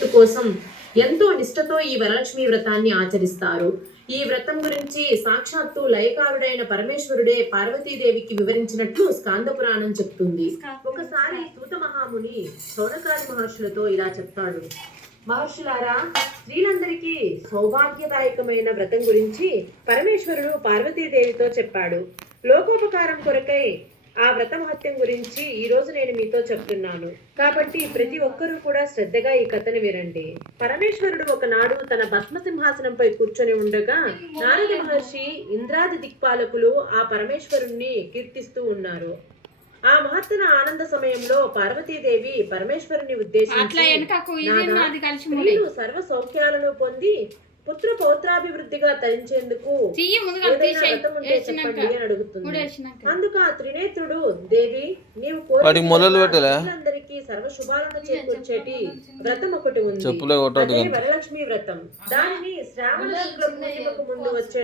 భవిష్యత్తు కోసం ఎంతో నిష్ఠతో ఈ వరలక్ష్మి వ్రతాన్ని ఆచరిస్తారు. ఈ వ్రతం గురించి సాక్షాత్తు లయకారుడైన పరమేశ్వరుడే పార్వతీదేవికి వివరించినట్లు స్కాంద పురాణం చెప్తుంది. ఒకసారి సూత మహాముని సౌనకాది మహర్షులతో ఇలా చెప్తాడు. మహర్షులారా స్త్రీలందరికీ సౌభాగ్యదాయకమైన వ్రతం గురించి పరమేశ్వరుడు పార్వతీదేవితో చెప్పాడు. లోకోపకారం కొరకై ఆ వ్రత మహత్యం గురించి ఈ రోజు నేను మీతో చెప్తున్నాను. కాబట్టి ప్రతి ఒక్కరూ కూడా శ్రద్ధగా ఈ కథను వినండి. పరమేశ్వరుడు ఒకనాడు తన భస్మ సింహాసనంపై కూర్చొని ఉండగా నారద మహర్షి ఇంద్రాది దిక్పాలకులు ఆ పరమేశ్వరుణ్ణి కీర్తిస్తూ ఉన్నారు. ఆ మహత్తర ఆనంద సమయంలో పార్వతీదేవి పరమేశ్వరుని ఉద్దేశించి సర్వ సౌఖ్యాలను పొంది పుత్ర పౌత్రాభివృద్ధిగా తరించేందుకు అందుకు ఆ త్రినేత్రుడు దేవి నీవు? అందరికి సర్వ శుభాలను చేకూర్చేటి వ్రతం ఒకటి ఉంది. వరలక్ష్మి వ్రతం. దానిని శ్రావణ శుక్ల పూర్ణిమకు ముందు వచ్చే